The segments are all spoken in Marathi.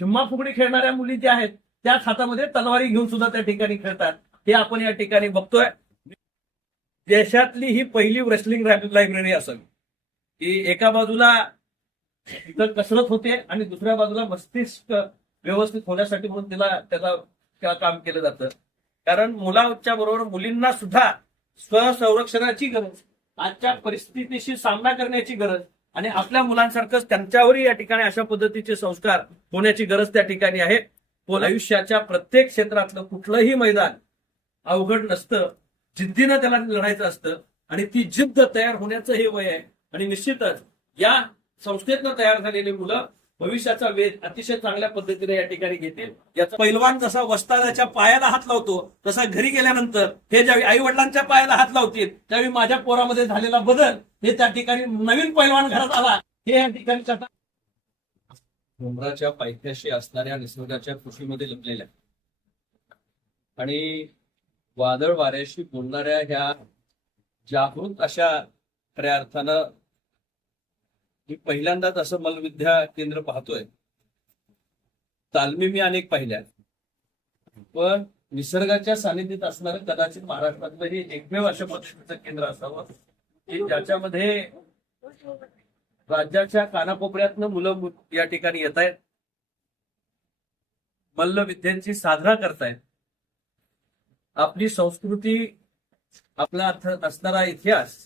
झिम्मा फुगडी खेळणाऱ्या मुली ज्या आहेत त्याच हातामध्ये तलवारी घेऊन सुद्धा त्या ठिकाणी खेळतात, हे आपण या ठिकाणी बघतोय. देशातली ही पहिली रेसलिंग लायब्ररी असावी की एका बाजूला इथं कसरत होते आणि दुसऱ्या बाजूला मस्तिष्क व्यवस्थित होण्यासाठी म्हणून त्याला काम केलं जातं. कारण मुलाच्या बरोबर मुलींना सुद्धा स्वसंरक्षणाची गरज, आजच्या परिस्थितीशी सामना करण्याची गरज आणि आपल्या मुलांसारखंच त्यांच्यावरही या ठिकाणी अशा पद्धतीचे संस्कार होण्याची गरज त्या ठिकाणी आहे. आयुष्याच्या प्रत्येक क्षेत्रातलं कुठलंही मैदान अवघड नसतं, जिद्दीनं त्याला लढायचं असतं आणि ती जिद्द तयार होण्याचं हे वय आहे. आणि निश्चितच या संस्थेतनं तयार झालेली मुलं भविष्याचा वेध अतिशय चांगल्या पद्धतीने या ठिकाणी घेतील. याचा पैलवान जसा वस्तादाच्या पायाला हात लावतो तसा घरी गेल्यानंतर हे ज्यावेळी आई वडिलांच्या पायाला हात लावतील त्यावेळी माझ्या पोरामध्ये झालेला बदल हे त्या ठिकाणी नवीन पैलवान घरात आला हे या ठिकाणी डोंगराच्या पायथ्याशी असणाऱ्या निसर्गाच्या कुशीमध्ये लपलेल्या आणि वादळ वाऱ्याशी बोलणाऱ्या ह्या जागृत अशा खऱ्या अर्थानं मी पहिल्यांदाच असं मल्लविद्या केंद्र पाहतोय. तालमी मी अनेक पाहिल्या, पण निसर्गाच्या सानिध्यात असणारं कदाचित महाराष्ट्रातलं हे एकमेव अशा पद्धतीचं केंद्र असावं की ज्याच्यामध्ये राज्याच्या कानाकोपऱ्यातनं मुलं या ठिकाणी येत आहेत, मल्लविद्यांची साधना करतायत, आपली संस्कृती, आपला असणारा इतिहास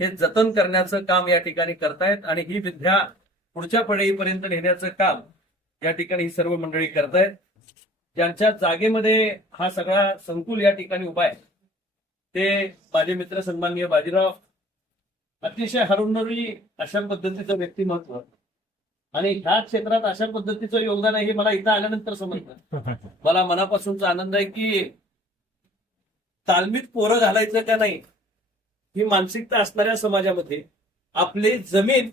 हे जतन करण्याचं काम या ठिकाणी करतायत आणि ही विद्या पुढच्या पिढीपर्यंत नेण्याचं काम या ठिकाणी ही सर्व मंडळी करतायत. ज्यांच्या जागेमध्ये हा सगळा संकुल या ठिकाणी उभा आहे ते माझे मित्र सन्माननीय बाजीराव, अतिशय हरवणारी अशा पद्धतीचं व्यक्तिमत्व आणि ह्या क्षेत्रात अशा पद्धतीचं योगदान आहे हे मला इथं आल्यानंतर समजलं. मला मनापासूनचा आनंद आहे की तालमीत पोरं घालायचं का नाही ही मानसिकता असणाऱ्या समाजामध्ये आपली जमीन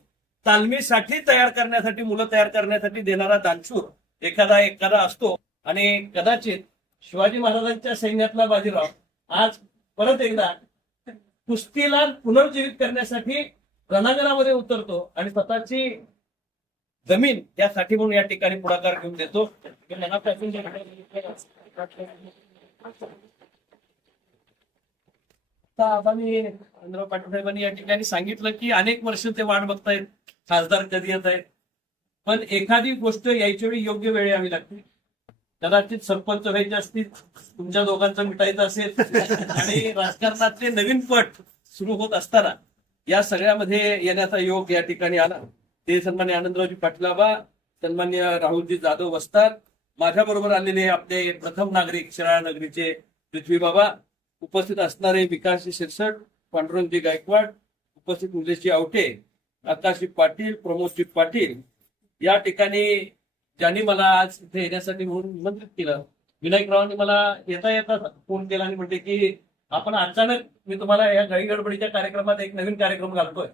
तालमीसाठी तयार करण्यासाठी, मुलं तयार करण्यासाठी देणारा दानशूर एखादा असतो. आणि कदाचित शिवाजी महाराजांच्या सैन्यातला बाजीराव आज परत एकदा कुस्तीला पुनर्जीवित करण्यासाठी रणांगणामध्ये उतरतो आणि स्वतःची जमीन यासाठी म्हणून या ठिकाणी पुढाकार घेऊन देतो. आनंदराव पाटील साहेबांनी या ठिकाणी सांगितलं की अनेक वर्ष ते वाट बघतायत खासदार कधी येत आहेत, पण एखादी गोष्ट यायच्या वेळी योग्य वेळ यावी लागते. कदाचित सरपंच व्हायचे असतील, तुमच्या दोघांचं मिटायचं असेल आणि राजकारणातले नवीन पट सुरू होत असताना या सगळ्यामध्ये येण्याचा योग या ठिकाणी आला. ते सन्मान्य आनंदरावजी पाटलाबा, सन्मान्य राहुलजी जाधव वस्ताद, माझ्या बरोबर आलेले आपले प्रथम नागरिक शिराळा नगरीचे पृथ्वी बाबा, उपस्थित असणारे विकासजी शिरसट, पांडुरंगजी गायकवाड, उपस्थित निलेशजी आवटे, आकाशजी पाटील, प्रमोदजी पाटील, या ठिकाणी ज्यांनी मला आज इथे येण्यासाठी म्हणून निमंत्रित केलं. विनायकरावांनी मला येता येता फोन केला आणि म्हणते की आपण अचानक मी तुम्हाला या घाई गडबडीच्या कार्यक्रमात एक नवीन कार्यक्रम घालतोय,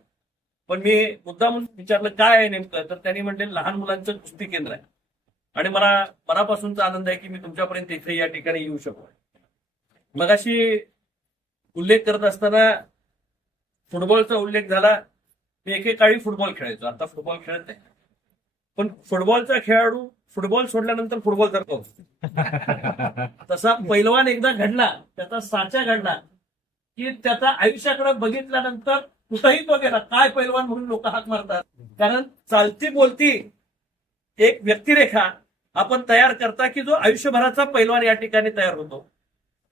पण मी मुद्दामून विचारलं काय आहे नेमकं, तर त्यांनी म्हणले लहान मुलांचं कुस्ती केंद्र आहे आणि मला मनापासूनचा आनंद आहे की मी तुमच्यापर्यंत इथे या ठिकाणी येऊ शकतो. मगाशी उल्लेख करत असताना फुटबॉलचा उल्लेख झाला. मी एकेकाळी फुटबॉल खेळायचो, आता फुटबॉल खेळत नाही, पण फुटबॉलचा खेळाडू फुटबॉल सोडल्यानंतर फुटबॉल करतो. तसा पैलवान एकदा घडला, त्याचा साचा घडला की त्याचा आयुष्याकडे बघितल्यानंतर कुठंही तो गेला काय पैलवान म्हणून लोक हाक मारतात. कारण चालती बोलती एक व्यक्तिरेखा आपण तयार करता की जो आयुष्यभराचा पैलवान या ठिकाणी तयार होतो.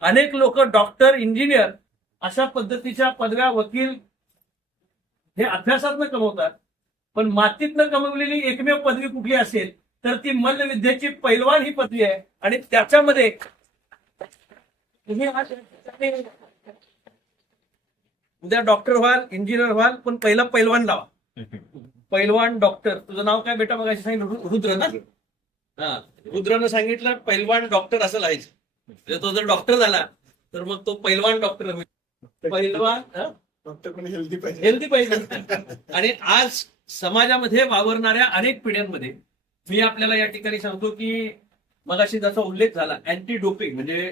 अनेक लोक डॉक्टर, इंजिनियर अशा पद्धतीच्या पदव्या, वकील हे अभ्यासातनं कमवतात, पण मातीतनं कमवलेली एकमेव पदवी कुठली असेल तर ती मल्लविद्येची पैलवान ही पदवी आहे. आणि त्याच्यामध्ये तुम्ही उद्या डॉक्टर व्हाल, इंजिनियर व्हाल, पण पहिला पैलवान लावा. पैलवान डॉक्टर. तुझं नाव काय बेटा? मग सांगितलं रुद्र ना. हा, रुद्रनं सांगितलं पैलवान डॉक्टर असं लावायचं. तो जर डॉक्टर झाला तर मग तो पैलवान डॉक्टर होईल. पैलवान डॉक्टर पण हेल्दी पाहिजे. आणि आज समाजामध्ये वावरणाऱ्या अनेक पिढ्यांमध्ये मी आपल्याला या ठिकाणी सांगतो की मगाशी जसा उल्लेख झाला, अँटी डोपिंग म्हणजे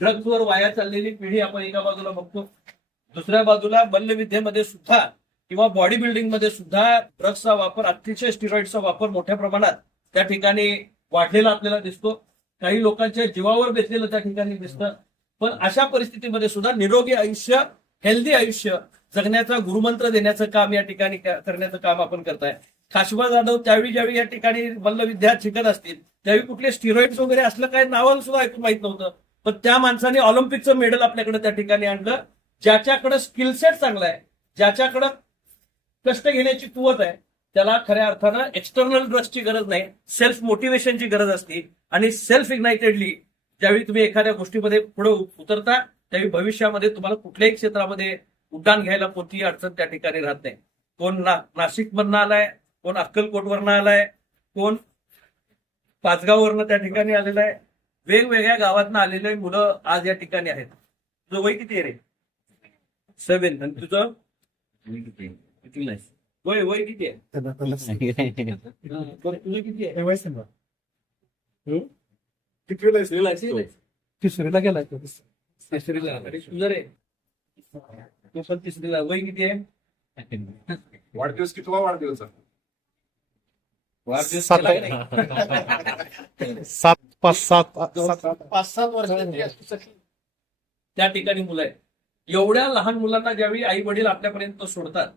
ड्रग्जवर वाया चाललेली पिढी आपण एका बाजूला बघतो, दुसऱ्या बाजूला मल्लविद्येमध्ये सुद्धा किंवा बॉडी बिल्डिंग मध्ये सुद्धा ड्रग्सचा वापर, अतिशय स्टिरॉइडचा वापर मोठ्या प्रमाणात त्या ठिकाणी वाढलेला आपल्याला दिसतो, काही लोकांच्या जीवावर बेतलेलं त्या ठिकाणी दिसतं. पण अशा परिस्थितीमध्ये सुद्धा निरोगी आयुष्य, हेल्दी आयुष्य जगण्याचा गुरुमंत्र देण्याचं काम या ठिकाणी करण्याचं काम आपण करताय. खासबा जाधव ज्यावेळी या ठिकाणी मल्लविद्या शिकत असतील त्यावेळी कुठले स्टिरॉइड्स वगैरे असलं काही नावाला सुद्धा ऐकून माहित नव्हतं. पण त्या माणसाने ऑलिम्पिकचं मेडल आपल्याकडे त्या ठिकाणी आणलं. ज्याच्याकडे स्किल सेट चांगला आहे, ज्याच्याकडे कष्ट घेण्याची कुवत आहे, त्याला खऱ्या अर्थानं एक्सटर्नल ड्रग्सची गरज नाही, सेल्फ मोटिवेशनची गरज असते. आणि सेल्फ इग्नायटेडली ज्यावेळी तुम्ही एखाद्या गोष्टीमध्ये पुढे उतरता त्यावेळी भविष्यामध्ये तुम्हाला कुठल्याही क्षेत्रामध्ये उड्डाण घ्यायला कोणतीही अडचण त्या ठिकाणी राहत नाही. कोण नाशिक मधनं आलाय, कोण अक्कलकोटवरनं आलाय, कोण पाचगाववरनं त्या ठिकाणी आलेलं आहे. वेगवेगळ्या गावातनं आलेले मुलं आज या ठिकाणी आहेत. तुझं वय किती आहे रे? 7. आणि तुझं किती नाही? वय किती आहे? तुझं किती आहे? तिसरीला गेलाय तो. तिसरीला. अरे तुझं रे? तू पण तिसरीला. वय किती आहे? वाढदिवस कितवा वाढदिवस आहे? वाढदिवस सात केला का नाही? 5-7 वर्ष त्या ठिकाणी मुलं आहेत. एवढ्या लहान मुलांना ज्यावेळी आई वडील आपल्यापर्यंत सोडतात,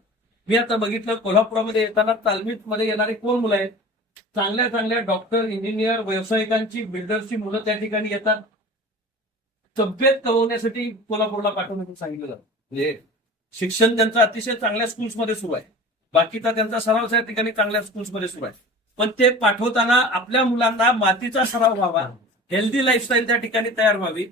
मी आता बघितलं कोल्हापुरामध्ये येताना तालमीमध्ये येणारी कोण मुलं आहेत? चांगल्या चांगल्या डॉक्टर, इंजिनियर, व्यावसायिकांची, बिल्डर्सची मुलं त्या ठिकाणी येतात. तब्येत कमवण्यासाठी कोल्हापूरला पाठवण्याचं सांगितलं जातं. म्हणजे शिक्षण त्यांचं अतिशय चांगल्या स्कूल्समध्ये सुरू आहे, बाकीचा त्यांचा सराव त्या ठिकाणी चांगल्या स्कूल्समध्ये सुरू आहे. पण ते पाठवताना आपल्या मुलांना मातीचा सराव व्हावा, हेल्दी लाईफस्टाईल त्या ठिकाणी तयार व्हावी.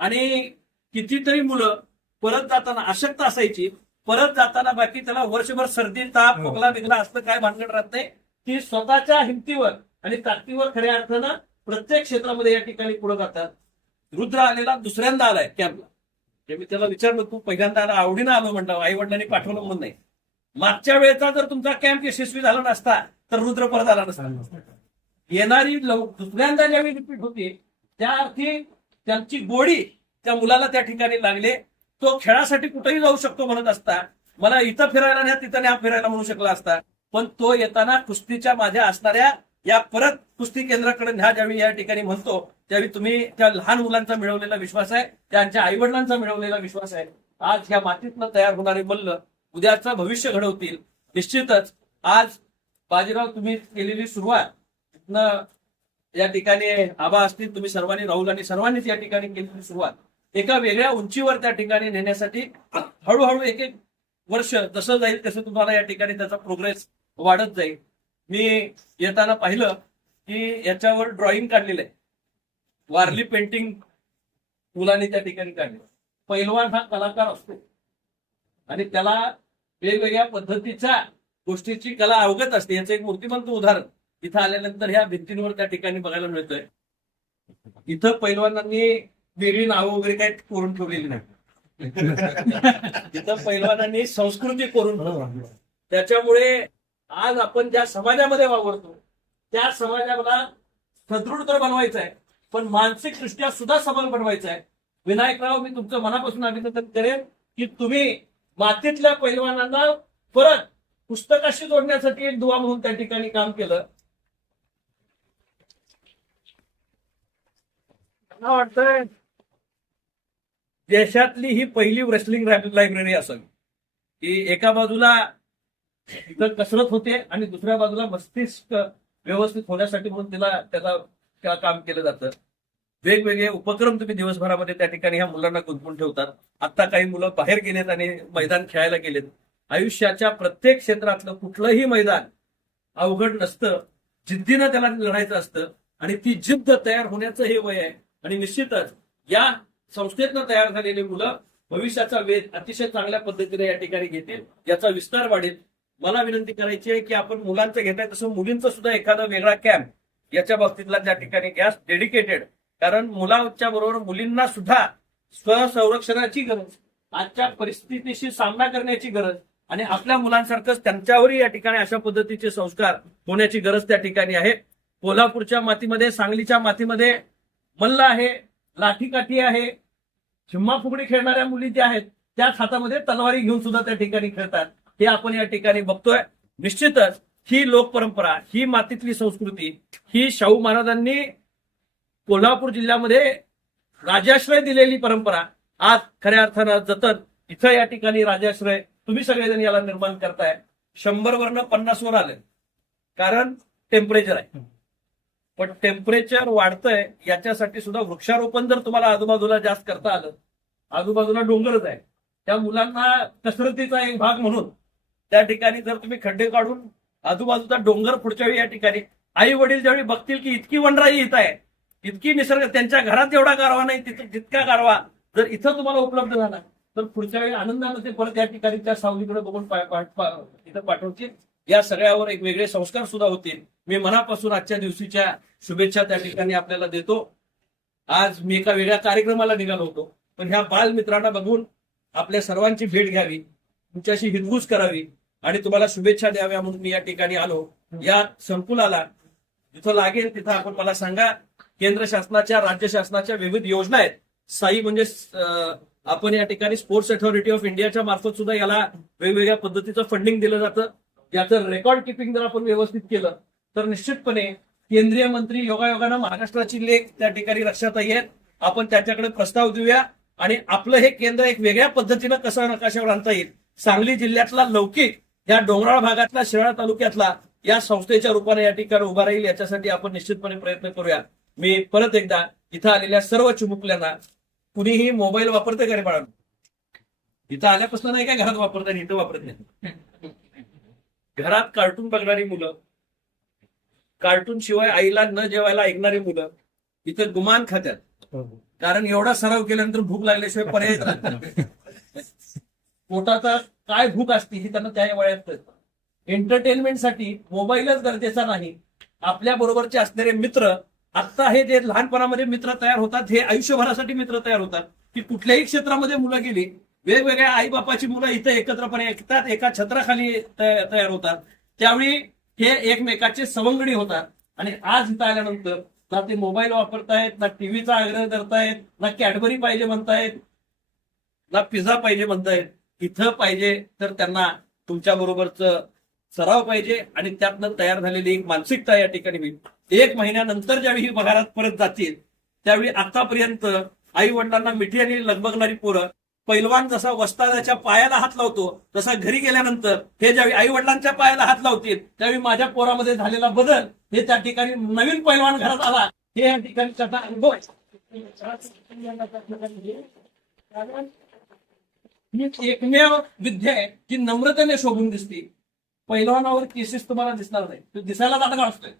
आणि कितीतरी मुलं परत जाताना अशक्त असायची, परत जाताना बाकी त्याला वर्षभर सर्दी, ताप, खोकला बिगला असलं काय भानगड राहत नाही. ती स्वतःच्या हिमतीवर आणि ताकदीवर खऱ्या अर्थानं प्रत्येक क्षेत्रामध्ये या ठिकाणी पुढे जातात. रुद्र आलेला दुसऱ्यांदा आलाय कॅम्पला. मी त्याला विचारलं, तू पहिल्यांदा आला, आवडीनं आलो म्हणलं, आई वडिलांनी पाठवलं म्हणून नाही. मागच्या वेळेचा जर तुमचा कॅम्प यशस्वी झाला नसता तर रुद्र परत आला नसता. येणारी दुसऱ्यांदा ज्यावेळी रिपीट होती त्या अर्थी त्यांची गोडी त्या मुलाला त्या ठिकाणी लागले. तो खेळासाठी कुठेही जाऊ शकतो म्हणत असता, मला इथं फिरायला न्या तिथं न्या फिरायला म्हणू शकला असता. पण तो येताना कुस्तीच्या माझ्या असणाऱ्या या परत कुस्ती केंद्राकडे न्या ज्यावेळी या ठिकाणी म्हणतो त्यावेळी तुम्ही त्या लहान मुलांचा मिळवलेला विश्वास आहे, त्यांच्या आई वडिलांचा मिळवलेला विश्वास आहे. आज ह्या मातीतनं तयार होणारे मल्ल उद्याचं भविष्य घडवतील. निश्चितच आज बाजीराव तुम्ही केलेली सुरुवात या ठिकाणी आबा असतील, तुम्ही सर्वांनी, राहुल आणि सर्वांनीच या ठिकाणी केलेली सुरुवात एका वेगळ्या उंचीवर त्या ठिकाणी नेण्यासाठी हळूहळू एक एक वर्ष जसं जाईल तसं तुम्हाला या ठिकाणी त्याचा प्रोग्रेस वाढत जाईल. मी येताना पाहिलं की याच्यावर ड्रॉइंग काढलेलं आहे, वारली पेंटिंग मुलांनी त्या ठिकाणी काढली. पैलवान हा कलाकार असतो आणि त्याला वेगवेगळ्या पद्धतीच्या गोष्टीची कला अवगत असते. याचं एक मूर्तिमंत उदाहरण इथं आल्यानंतर ह्या भिंतींवर त्या ठिकाणी बघायला मिळतंय. इथं पैलवानांनी वेगळी नावं वगैरे काही करून ठेवलेली नाही. इथं पैलवानांनी संस्कृती करून ठेवली. त्याच्यामुळे आज आपण ज्या समाजामध्ये वावरतो त्या समाजाला सदृढ तर बनवायचं आहे, पण मानसिकदृष्ट्या सुद्धा सबल बनवायचं आहे. विनायकराव, मी तुमचं मनापासून अभिनंदन करेन की तुम्ही मातीतल्या पैलवानांना परत पुस्तकाशी जोडण्यासाठी एक दुवा म्हणून त्या ठिकाणी काम केलं. मला वाटतंय देशातली ही पहिली रेसलिंग लायब्ररी असावी की एका बाजूला इथं कसरत होते आणि दुसऱ्या बाजूला मस्तिष्क व्यवस्थित होण्यासाठी म्हणून त्याला काम केलं जातं. वेगवेगळे उपक्रम तुम्ही दिवसभरामध्ये त्या ठिकाणी ह्या मुलांना गुंतवून ठेवतात. आता काही मुलं बाहेर गेलेत आणि मैदान खेळायला गेलेत. आयुष्याच्या प्रत्येक क्षेत्रातलं कुठलंही मैदान अवघड नसतं, जिद्दीनं त्याला लढायचं असतं आणि ती जिद्द तयार होण्याचं हे वय आहे. आणि निश्चितच या संस्थेतनं तयार झालेली मुलं भविष्याचा वेध अतिशय चांगल्या पद्धतीने या ठिकाणी घेतील, याचा विस्तार वाढेल. मला विनंती करायची आहे की आपण मुलांचं घेताय तसं मुलींचं सुद्धा एखादा वेगळा कॅम्प याच्या बाबतीतला त्या ठिकाणी गॅस डेडिकेटेड, कारण मुलांच्या बरोबर मुलींना सुद्धा स्वसंरक्षणाची गरज, आजच्या परिस्थितीशी सामना करण्याची गरज आणि आपल्या मुलांसारखंच त्यांच्यावरही या ठिकाणी अशा पद्धतीचे संस्कार होण्याची गरज त्या ठिकाणी आहे. कोल्हापूरच्या मातीमध्ये, सांगलीच्या मातीमध्ये मल्ल आहे, लाठीकाठी आहे, झिम्मा फुगडी खेळणाऱ्या मुली ज्या आहेत त्याच हातामध्ये तलवारी घेऊन सुद्धा त्या ठिकाणी खेळतात. हे आपण या ठिकाणी बघतोय. निश्चितच ही लोक परंपरा, ही मातीतली संस्कृती ही शाहू महाराजांनी कोल्हापूर जिल्ह्यामध्ये राजाश्रय दिलेली परंपरा आज खऱ्या अर्थानं जतन इथं या ठिकाणी राजाश्रय तुम्ही सगळेजण याला निर्माण करताय. 100 वरनं 50 वर आले कारण टेम्परेचर आहे. पण टेम्परेचर वाढतंय याच्यासाठी सुद्धा वृक्षारोपण जर तुम्हाला आजूबाजूला जास्त करता आलं, आजूबाजूला डोंगरच आहे, त्या मुलांना कसरतीचा एक भाग म्हणून त्या ठिकाणी जर तुम्ही खड्डे काढून आजूबाजूचा डोंगर पुढच्या वेळी या ठिकाणी आई वडील ज्यावेळी बघतील की इतकी वनराई इथं आहे, इतकी निसर्ग, त्यांच्या घरात जेवढा गारवा नाही तितका गारवा जर इथं तुम्हाला उपलब्ध झाला तर पुढच्या वेळी आनंदानं ते परत या ठिकाणी त्या सावलीकडे बघून इथं पाठवतील. या सगळ्यावर एक वेगळे संस्कार सुद्धा होतील. मी मनापासून आजच्या दिवशीच्या शुभेच्छा त्या ठिकाणी आपल्याला देतो. आज मी एका वेगळ्या कार्यक्रमाला निघालो होतो, पण ह्या बालमित्रांना बघून आपल्या सर्वांची भेट घ्यावी, तुमच्याशी हितगुज करावी आणि तुम्हाला शुभेच्छा द्याव्या म्हणून मी या ठिकाणी आलो. या संकुलाला जिथं लागेल तिथं आपण मला सांगा. केंद्र शासनाच्या, राज्य शासनाच्या विविध योजना आहेत. साई म्हणजे आपण या ठिकाणी स्पोर्ट्स अथॉरिटी ऑफ इंडियाच्या मार्फत सुद्धा याला वेगवेगळ्या पद्धतीचं फंडिंग दिलं जातं. याचं रेकॉर्ड किपिंग जर आपण व्यवस्थित केलं तर निश्चितपणे केंद्रीय मंत्री योगायोगानं महाराष्ट्राची लेख त्या ठिकाणी लक्षात आहेत. आपण त्याच्याकडे प्रस्ताव देऊया आणि आपलं हे केंद्र एक वेगळ्या पद्धतीनं कसं नकाशावर आणता येईल. सांगली जिल्ह्यातला लौकिक या डोंगराळ भागातला, शिराळा तालुक्यातला या संस्थेच्या रूपाने या ठिकाणी उभा राहील, याच्यासाठी आपण निश्चितपणे प्रयत्न करूया. मी परत एकदा इथं आलेल्या सर्व चिमुकल्यांना, कुणीही मोबाईल वापरते का रे बाळा? इथं आल्यापासून नाही काय घरात वापरतात, इथं वापरत नाही. घरात कार्टून बघणारी मुलं, कार्टून शिवाय आईला न जेवायला ऐकणारी मुलं इथं गुमान खात्यात. कारण एवढा सराव केल्यानंतर भूक लागल्याशिवाय पर्याय राहत. पोटाचा काय भूक असते ही त्यांना त्या वयात कळतं. एंटरटेनमेंटसाठी मोबाईलच गरजेचा नाही, आपल्या बरोबरचे असणारे मित्र, आता हे जे लहानपणामध्ये मित्र तयार होतात हे आयुष्यभरासाठी मित्र तयार होतात. की कुठल्याही क्षेत्रामध्ये मुलं गेली, वेगवेगळ्या आईबापाची मुलं इथं एकत्रपणे ऐकतात, एका छत्राखाली तयार होतात. त्यावेळी हे एकमेकाचे सवंगडी होतात. आणि आज इथं आल्यानंतर ना ते मोबाईल वापरतायत, ना टीव्हीचा आग्रह करतायत, ना कॅडबरी पाहिजे म्हणतायत, ना पिझ्झा पाहिजे म्हणतायत. इथं पाहिजे तर त्यांना तुमच्या बरोबरच सराव पाहिजे आणि त्यातनं तयार झालेली एक मानसिकता या ठिकाणी होईल. 1 महिन्यानंतर ज्यावेळी ही घरात परत जातील त्यावेळी आतापर्यंत आई वडिलांना मिठी आणि लगबगणारी पोरं, पैलवान जसा वस्तादाच्या पायाला हात लावतो तसा घरी गेल्यानंतर हे ज्यावेळी आई वडिलांच्या पायाला हात लावतील त्यावेळी माझ्या पोरामध्ये झालेला बदल हे त्या ठिकाणी नवीन पैलवान घरात आला हे या ठिकाणी त्याचा अनुभव आहे. ही एकमेव विद्या आहे जी नम्रतेने शोभून दिसते. पैलवानावर केसेस तुम्हाला दिसणार नाही, तो दिसायला दाटगा असतोय,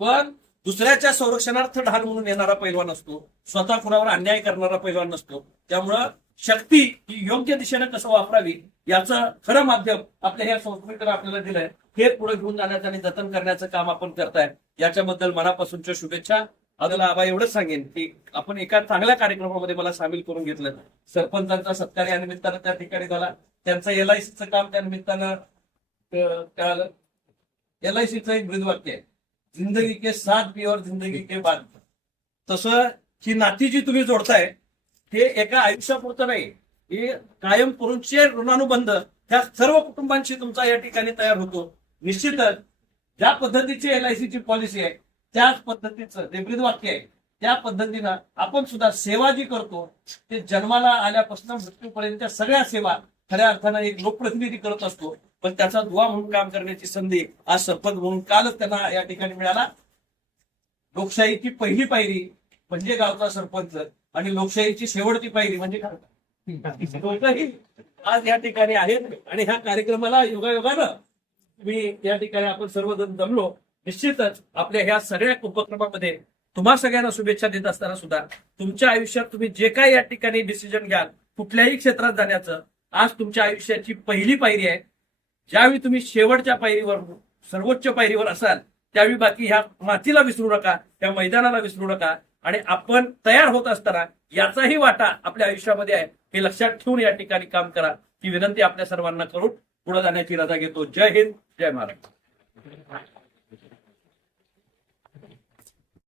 पण दुसऱ्याच्या संरक्षणार्थ ढाल म्हणून येणारा पैलवान असतो, स्वतः कुणावर अन्याय करणारा पैलवान नसतो. त्यामुळं शक्ती ही योग्य दिशेने कसं वापरावी याचं खरं माध्यम आपल्या ह्या संस्कृतीकडे आपल्याला दिलंय. हे पुढे घेऊन जाण्याचं आणि जतन करण्याचं काम आपण करताय, याच्याबद्दल मनापासूनच्या शुभेच्छा. अजून आबा एवढंच सांगेन की आपण एका चांगल्या कार्यक्रमामध्ये मला सामील करून घेतलं. सरपंचांचा सत्कार या निमित्तानं त्या ठिकाणी झाला, त्यांचं LICचं काम त्या निमित्तानं कळालं. LICचं एक ब्रीदवाक्य आहे, जिंदगी के साथ भी और जिंदगी के बाद. तसं ही नाती जी तुम्ही जोडताय हे एका आयुष्यापुरतं नाही, हे कायम पुरुषचे ऋणानुबंध ह्या सर्व कुटुंबांशी तुमचा या ठिकाणी तयार होतो. निश्चितच ज्या पद्धतीची LICची पॉलिसी आहे त्याच पद्धतीचं ते ब्रीदवाक्य आहे, त्या पद्धतीनं आपण सुद्धा सेवा जी करतो ते जन्माला आल्यापासून मृत्यूपर्यंतच्या सगळ्या सेवा खऱ्या अर्थानं एक लोकप्रतिनिधी करत असतो. पण त्याचा दुवा म्हणून काम करण्याची संधी आज सरपंच म्हणून कालच त्यांना या ठिकाणी मिळाला. लोकशाहीची पहिली पायरी म्हणजे गावचा सरपंच आणि लोकशाहीची शेवटची पायरी म्हणजे दोघंही आज या ठिकाणी आहेत. आणि ह्या कार्यक्रमाला योगायोगानं मी या ठिकाणी आपण सर्वजण जमलो. निश्चितच आपल्या ह्या सगळ्या उपक्रमामध्ये तुम्हा सगळ्यांना शुभेच्छा देत असताना सुद्धा तुमच्या आयुष्यात तुम्ही जे काही या ठिकाणी डिसिजन घ्याल कुठल्याही क्षेत्रात जाण्याचं, आज तुमच्या आयुष्याची पहिली पायरी आहे. ज्यावेळी तुम्ही शेवटच्या पायरीवर, सर्वोच्च पायरीवर असाल त्यावेळी बाकी ह्या मातीला विसरू नका, त्या मैदानाला विसरू नका. आणि आपण तयार होत असताना याचाही वाटा आपल्या आयुष्यामध्ये आहे हे लक्षात ठेवून या ठिकाणी काम करा ही विनंती आपल्या सर्वांना करून पुढे जाण्याची रजा घेतो. जय हिंद, जय महाराष्ट्र.